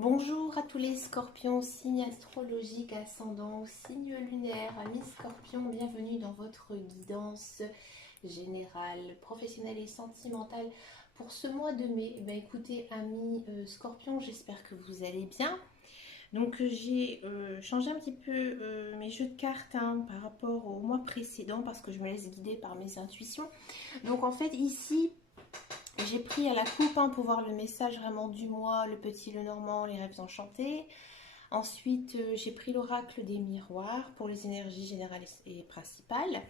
Bonjour à tous les scorpions, signe astrologique, ascendant, signe lunaire, amis scorpions, bienvenue dans votre guidance générale, professionnelle et sentimentale pour ce mois de mai. Eh bien, écoutez, amis scorpions, j'espère que vous allez bien. Donc j'ai changé un petit peu mes jeux de cartes par rapport au mois précédent parce que je me laisse guider par mes intuitions. Donc en fait ici j'ai pris à la coupe pour voir le message vraiment du mois, le petit, le normand, les rêves enchantés. Ensuite, j'ai pris l'oracle des miroirs pour les énergies générales et principales.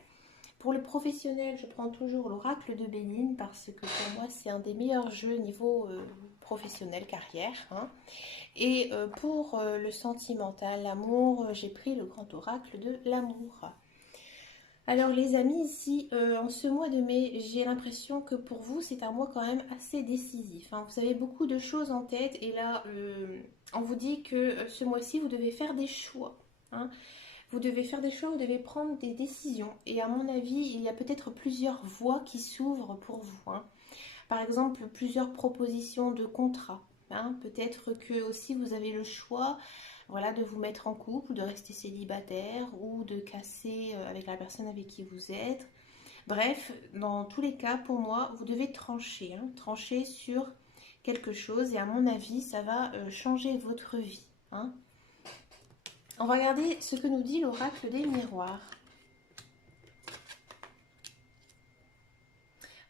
Pour le professionnel, je prends toujours l'oracle de Béline parce que pour moi, c'est un des meilleurs jeux niveau professionnel, carrière. Et pour le sentimental, l'amour, j'ai pris le grand oracle de l'amour. Alors les amis, ici, en ce mois de mai, j'ai l'impression que pour vous, c'est un mois quand même assez décisif. Vous avez beaucoup de choses en tête et là, on vous dit que ce mois-ci, vous devez faire des choix. hein. Vous devez faire des choix, vous devez prendre des décisions. Et à mon avis, il y a peut-être plusieurs voies qui s'ouvrent pour vous. Par exemple, plusieurs propositions de contrat. Peut-être que aussi vous avez le choix, voilà, de vous mettre en couple, de rester célibataire ou de casser avec la personne avec qui vous êtes. Bref, dans tous les cas, pour moi, vous devez trancher sur quelque chose et à mon avis, ça va changer votre vie. On va regarder ce que nous dit l'oracle des miroirs.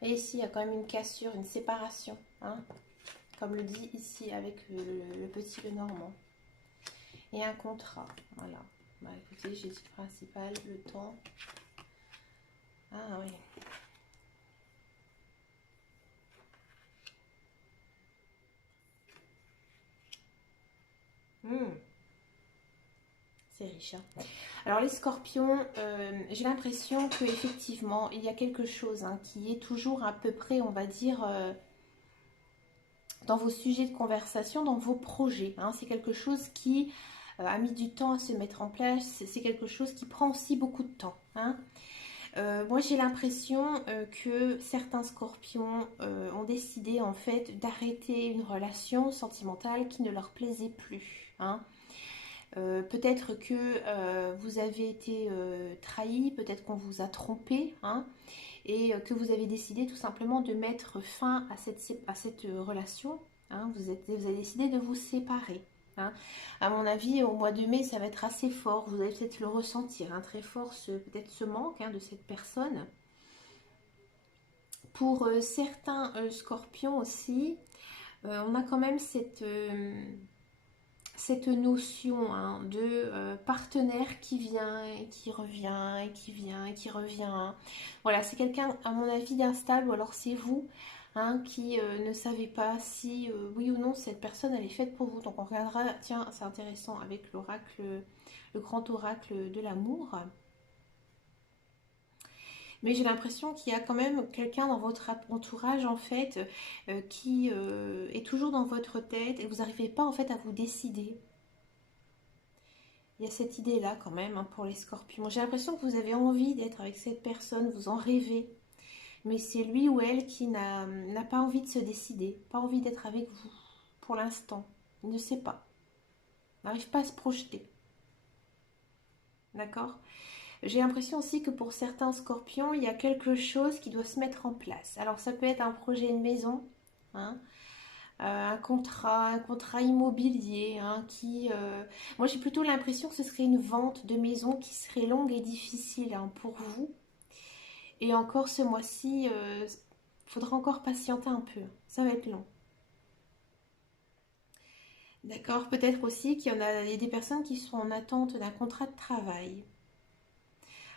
Et ici, il y a quand même une cassure, une séparation. Comme le dit ici avec le petit le normand. Et un contrat, voilà. Écoutez, j'ai dit le principal, le temps. Ah oui. C'est riche. Alors les scorpions, j'ai l'impression que effectivement il y a quelque chose qui est toujours à peu près, on va dire, dans vos sujets de conversation, dans vos projets. C'est quelque chose qui a mis du temps à se mettre en place. C'est quelque chose qui prend aussi beaucoup de temps. Moi j'ai l'impression que certains scorpions ont décidé en fait d'arrêter une relation sentimentale qui ne leur plaisait plus. Peut-être que vous avez été trahi, peut-être qu'on vous a trompé, et que vous avez décidé tout simplement de mettre fin à cette relation. Vous avez décidé de vous séparer. À mon avis, au mois de mai, ça va être assez fort. Vous allez peut-être le ressentir très fort, peut-être ce manque de cette personne. Pour certains scorpions aussi, on a quand même cette notion de partenaire qui vient et qui revient et qui vient et qui revient. Voilà, c'est quelqu'un, à mon avis, d'instable ou alors c'est vous qui ne savez pas si oui ou non cette personne elle est faite pour vous. Donc on regardera, tiens, c'est intéressant avec l'oracle, le grand oracle de l'amour. Mais j'ai l'impression qu'il y a quand même quelqu'un dans votre entourage en fait qui est toujours dans votre tête et vous n'arrivez pas en fait à vous décider. Il y a cette idée-là quand même pour les scorpions. J'ai l'impression que vous avez envie d'être avec cette personne, vous en rêvez. Mais c'est lui ou elle qui n'a pas envie de se décider, pas envie d'être avec vous pour l'instant. Il ne sait pas. N'arrive pas à se projeter. D'accord. J'ai l'impression aussi que pour certains scorpions, il y a quelque chose qui doit se mettre en place. Alors ça peut être un projet de maison, un contrat immobilier, moi j'ai plutôt l'impression que ce serait une vente de maison qui serait longue et difficile pour vous. Et encore ce mois-ci, il faudra encore patienter un peu. Ça va être long. D'accord, peut-être aussi il y a des personnes qui sont en attente d'un contrat de travail.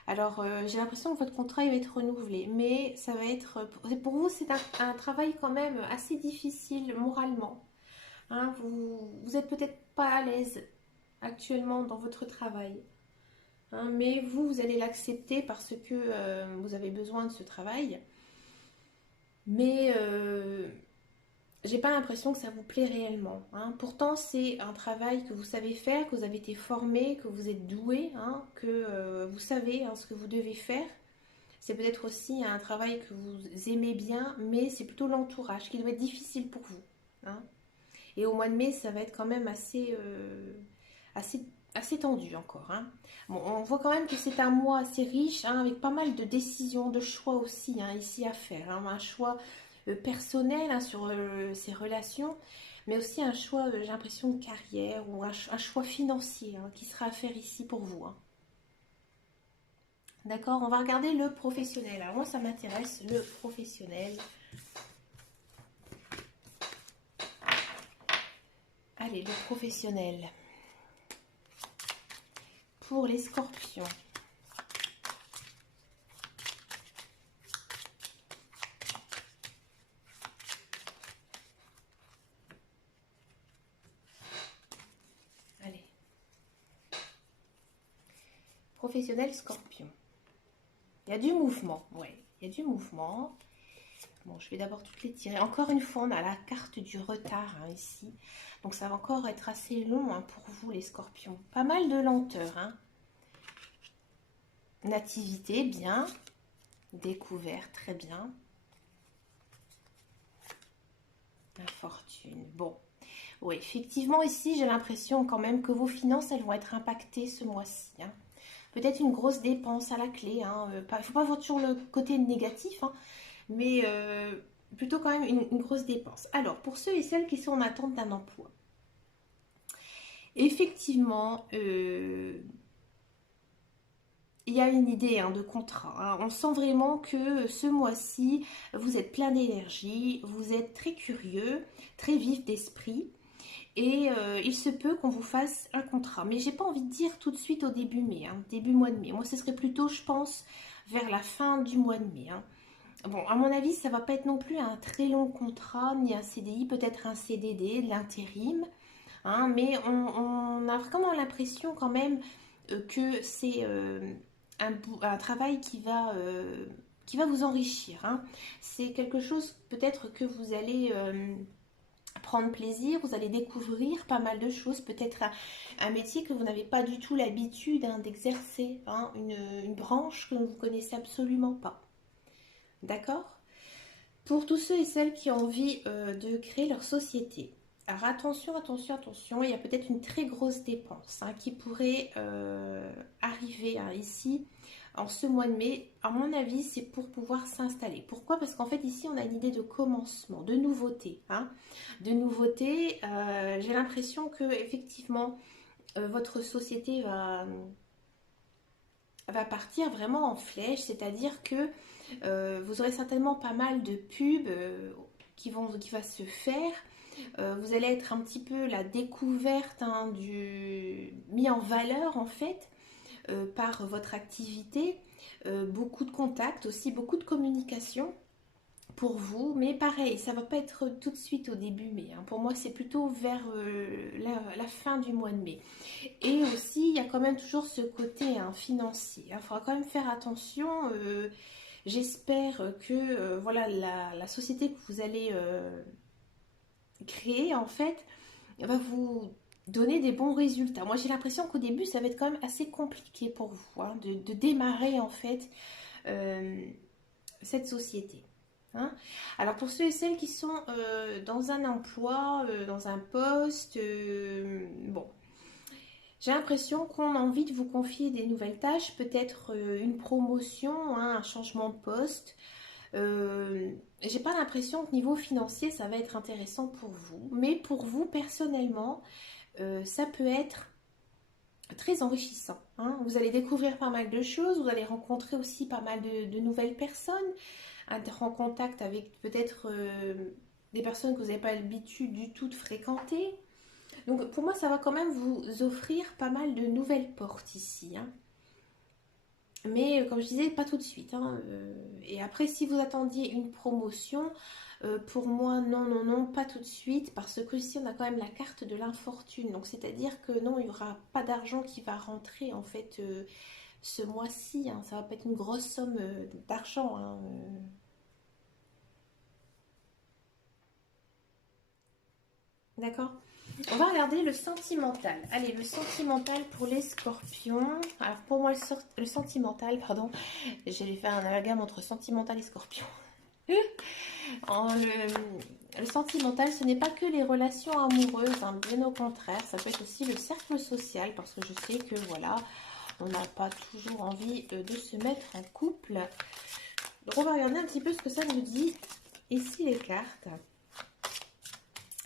Alors, j'ai l'impression que votre contrat il va être renouvelé, mais ça va être, pour vous, c'est un travail quand même assez difficile moralement. Vous êtes peut-être pas à l'aise actuellement dans votre travail, mais vous allez l'accepter parce que vous avez besoin de ce travail. Mais j'ai pas l'impression que ça vous plaît réellement. Pourtant, c'est un travail que vous savez faire, que vous avez été formé, que vous êtes doué, que vous savez ce que vous devez faire. C'est peut-être aussi un travail que vous aimez bien, mais c'est plutôt l'entourage qui doit être difficile pour vous. hein. Et au mois de mai, ça va être quand même assez, assez tendu encore, hein. Bon, on voit quand même que c'est un mois assez riche, hein, avec pas mal de décisions, de choix aussi, hein, ici à faire, hein. Un choix personnel, hein, sur ses relations, mais aussi un choix, j'ai l'impression, de carrière ou un choix financier, hein, qui sera à faire ici pour vous, hein. D'accord, on va regarder le professionnel. Alors moi, ça m'intéresse, le professionnel. Allez, le professionnel. Pour les scorpions. Allez. Professionnel scorpion. Il y a du mouvement, ouais. Il y a du mouvement. Bon, je vais d'abord toutes les tirer. Encore une fois, on a la carte du retard, hein, ici. Donc ça va encore être assez long, hein, pour vous, les scorpions. Pas mal de lenteur, hein. Nativité, bien. Découvert, très bien. Infortune, bon. Oui, effectivement, ici, j'ai l'impression quand même que vos finances, elles vont être impactées ce mois-ci, hein. Peut-être une grosse dépense à la clé, hein. Il ne faut pas voir toujours le côté négatif, hein, mais plutôt quand même une grosse dépense. Alors, pour ceux et celles qui sont en attente d'un emploi, effectivement, il y a une idée, hein, de contrat, hein. On sent vraiment que ce mois-ci, vous êtes plein d'énergie, vous êtes très curieux, très vif d'esprit. Et il se peut qu'on vous fasse un contrat. Mais j'ai pas envie de dire tout de suite au début mai, hein, début mois de mai. Moi, ce serait plutôt, je pense, vers la fin du mois de mai, hein. Bon, à mon avis, ça va pas être non plus un très long contrat, ni un CDI, peut-être un CDD, de l'intérim, hein, mais on a vraiment l'impression quand même que c'est un travail qui va vous enrichir, hein. C'est quelque chose peut-être que vous allez prendre plaisir, vous allez découvrir pas mal de choses, peut-être un métier que vous n'avez pas du tout l'habitude, hein, d'exercer, hein, une branche que vous ne connaissez absolument pas. D'accord? Pour tous ceux et celles qui ont envie de créer leur société. Alors attention, attention, attention, il y a peut-être une très grosse dépense, hein, qui pourrait arriver, hein, ici en ce mois de mai. À mon avis, c'est pour pouvoir s'installer. Pourquoi? Parce qu'en fait, ici, on a une idée de commencement, de nouveauté, hein, de nouveauté. J'ai l'impression que effectivement, votre société va partir vraiment en flèche, c'est-à-dire que vous aurez certainement pas mal de pubs qui va se faire. Vous allez être un petit peu la découverte, hein, mis en valeur en fait, par votre activité. Beaucoup de contacts aussi, beaucoup de communication pour vous, mais pareil, ça va pas être tout de suite au début mai, hein. Pour moi, c'est plutôt vers la fin du mois de mai. Et aussi, il y a quand même toujours ce côté, hein, financier. Il faudra quand même faire attention. J'espère que voilà, la société que vous allez créer, en fait, va vous donner des bons résultats. Moi, j'ai l'impression qu'au début, ça va être quand même assez compliqué pour vous, hein, de démarrer, en fait, euh, cette société, hein. Alors, pour ceux et celles qui sont dans un emploi, dans un poste, bon, j'ai l'impression qu'on a envie de vous confier des nouvelles tâches, peut-être une promotion, hein, un changement de poste. J'ai pas l'impression que niveau financier, ça va être intéressant pour vous. Mais pour vous, personnellement, ça peut être très enrichissant, hein. Vous allez découvrir pas mal de choses, vous allez rencontrer aussi pas mal de nouvelles personnes, être en contact avec peut-être des personnes que vous n'avez pas l'habitude du tout de fréquenter. Donc pour moi, ça va quand même vous offrir pas mal de nouvelles portes ici, hein. Mais comme je disais, pas tout de suite, hein. Et après, si vous attendiez une promotion, pour moi, non, non, non, pas tout de suite, parce que ici, on a quand même la carte de l'infortune. Donc c'est-à-dire que non, il n'y aura pas d'argent qui va rentrer en fait ce mois-ci, hein. Ça va pas être une grosse somme d'argent, hein. D'accord? On va regarder le sentimental. Allez, le sentimental pour les scorpions. Alors, pour moi, le sentimental, pardon, j'ai fait un amalgame entre sentimental et scorpion. Le sentimental, ce n'est pas que les relations amoureuses, hein, bien au contraire, ça peut être aussi le cercle social, parce que je sais que voilà, on n'a pas toujours envie de se mettre en couple. Donc on va regarder un petit peu ce que ça nous dit ici les cartes.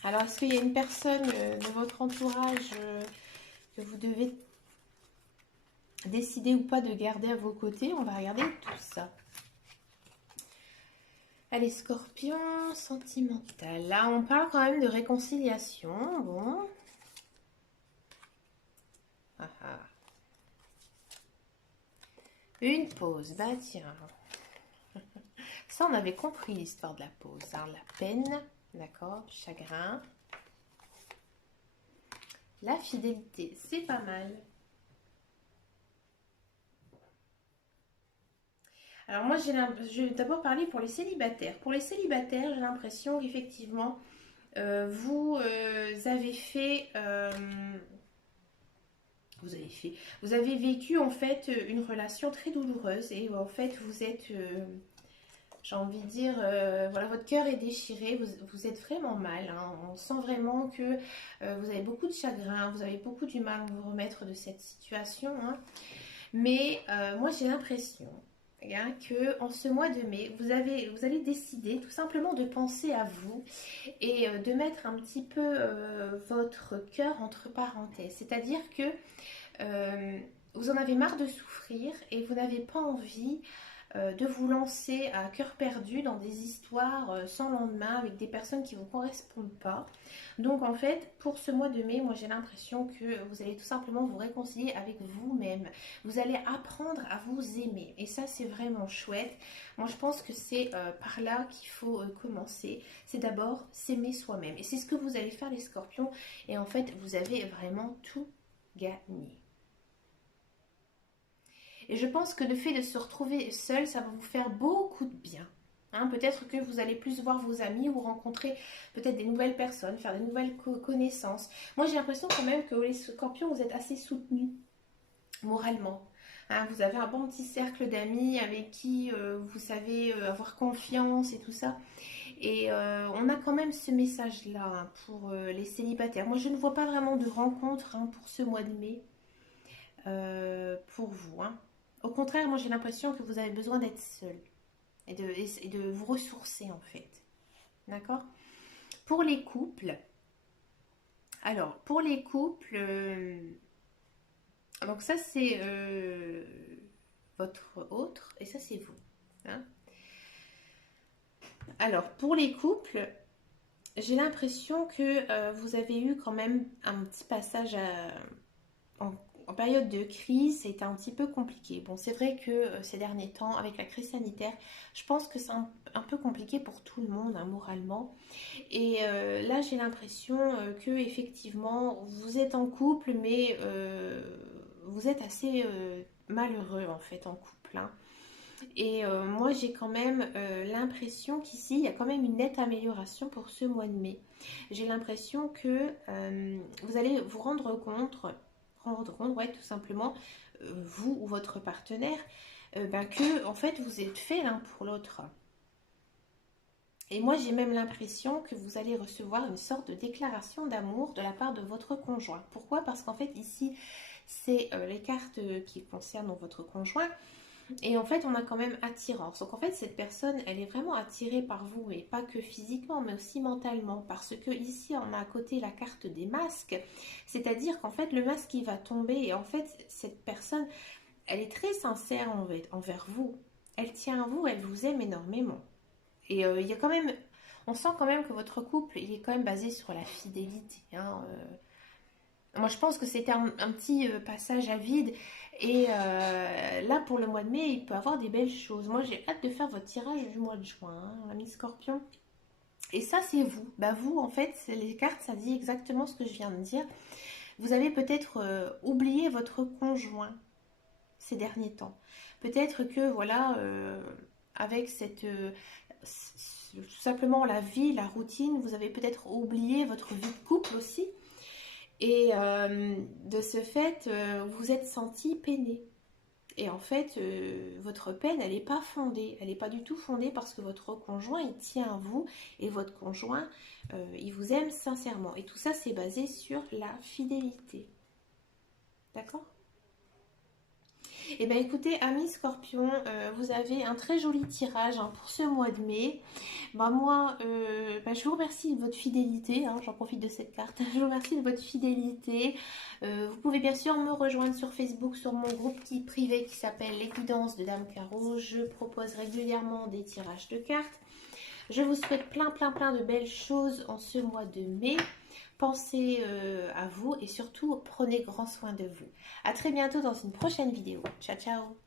Alors est-ce qu'il y a une personne de votre entourage que vous devez décider ou pas de garder à vos côtés? On va regarder tout ça. Allez, Scorpion, sentimental. Là, on parle quand même de réconciliation. Bon. Ah, ah. Une pause. Bah tiens. Ça, on avait compris l'histoire de la pause. Hein. La peine, d'accord, chagrin. La fidélité, c'est pas mal. Alors moi, je vais d'abord parler pour les célibataires. Pour les célibataires, j'ai l'impression qu'effectivement, vous avez fait... vous avez vécu en fait une relation très douloureuse et en fait vous êtes, j'ai envie de dire, voilà, votre cœur est déchiré, vous êtes vraiment mal, hein. On sent vraiment que vous avez beaucoup de chagrin, vous avez beaucoup du mal à vous remettre de cette situation, hein. Mais moi j'ai l'impression, hein, que en ce mois de mai, vous allez décider tout simplement de penser à vous et de mettre un petit peu votre cœur entre parenthèses. C'est-à-dire que vous en avez marre de souffrir et vous n'avez pas envie de vous lancer à cœur perdu dans des histoires sans lendemain avec des personnes qui ne vous correspondent pas. Donc en fait, pour ce mois de mai, moi j'ai l'impression que vous allez tout simplement vous réconcilier avec vous-même. Vous allez apprendre à vous aimer et ça c'est vraiment chouette. Moi je pense que c'est par là qu'il faut commencer. C'est d'abord s'aimer soi-même et c'est ce que vous allez faire les scorpions et en fait vous avez vraiment tout gagné. Et je pense que le fait de se retrouver seul, ça va vous faire beaucoup de bien. Hein, peut-être que vous allez plus voir vos amis ou rencontrer peut-être des nouvelles personnes, faire des nouvelles connaissances. Moi, j'ai l'impression quand même que les scorpions, vous êtes assez soutenus moralement. Hein, vous avez un bon petit cercle d'amis avec qui vous savez avoir confiance et tout ça. Et on a quand même ce message-là, hein, pour les célibataires. Moi, je ne vois pas vraiment de rencontre, hein, pour ce mois de mai pour vous. Hein. Au contraire, moi j'ai l'impression que vous avez besoin d'être seul et de vous ressourcer en fait. D'accord? Pour les couples, alors pour les couples, donc ça c'est votre autre et ça c'est vous. Hein. Alors pour les couples, j'ai l'impression que vous avez eu quand même un petit passage en période de crise, c'était un petit peu compliqué. Bon, c'est vrai que ces derniers temps, avec la crise sanitaire, je pense que c'est un peu compliqué pour tout le monde, hein, moralement. Et là, j'ai l'impression que effectivement, vous êtes en couple, mais vous êtes assez malheureux en fait en couple. Hein. Et moi, j'ai quand même l'impression qu'ici, il y a quand même une nette amélioration pour ce mois de mai. J'ai l'impression que vous allez vous rendre compte, ouais, tout simplement, vous ou votre partenaire, que en fait vous êtes fait l'un pour l'autre. Et moi j'ai même l'impression que vous allez recevoir une sorte de déclaration d'amour de la part de votre conjoint. Pourquoi? Parce qu'en fait ici c'est les cartes qui concernent votre conjoint. Et en fait, on a quand même attirance. Donc en fait, cette personne, elle est vraiment attirée par vous, et pas que physiquement, mais aussi mentalement. Parce que ici, on a à côté la carte des masques. C'est-à-dire qu'en fait, le masque, il va tomber. Et en fait, cette personne, elle est très sincère envers vous. Elle tient à vous, elle vous aime énormément. Et il y a quand même... On sent quand même que votre couple, il est quand même basé sur la fidélité. Hein, moi, je pense que c'était un petit passage à vide. Et là, pour le mois de mai, il peut y avoir des belles choses. Moi, j'ai hâte de faire votre tirage du mois de juin, hein, l'ami Scorpion. Et ça, c'est vous. Bah, vous, en fait, les cartes, ça dit exactement ce que je viens de dire. Vous avez peut-être oublié votre conjoint ces derniers temps. Peut-être que, voilà, avec cette... tout simplement la vie, la routine, vous avez peut-être oublié votre vie de couple aussi. Et de ce fait, vous êtes senti peiné. Et en fait, votre peine, elle n'est pas fondée. Elle n'est pas du tout fondée parce que votre conjoint, il tient à vous et votre conjoint, il vous aime sincèrement. Et tout ça, c'est basé sur la fidélité. D'accord? Eh bien écoutez, amis Scorpion, vous avez un très joli tirage hein, pour ce mois de mai. Bah, moi, je vous remercie de votre fidélité, hein, j'en profite de cette carte. Je vous remercie de votre fidélité. Vous pouvez bien sûr me rejoindre sur Facebook, sur mon groupe privé qui s'appelle Les Guidances de Dame Caro. Je propose régulièrement des tirages de cartes. Je vous souhaite plein de belles choses en ce mois de mai. Pensez à vous et surtout prenez grand soin de vous. À très bientôt dans une prochaine vidéo. Ciao ciao.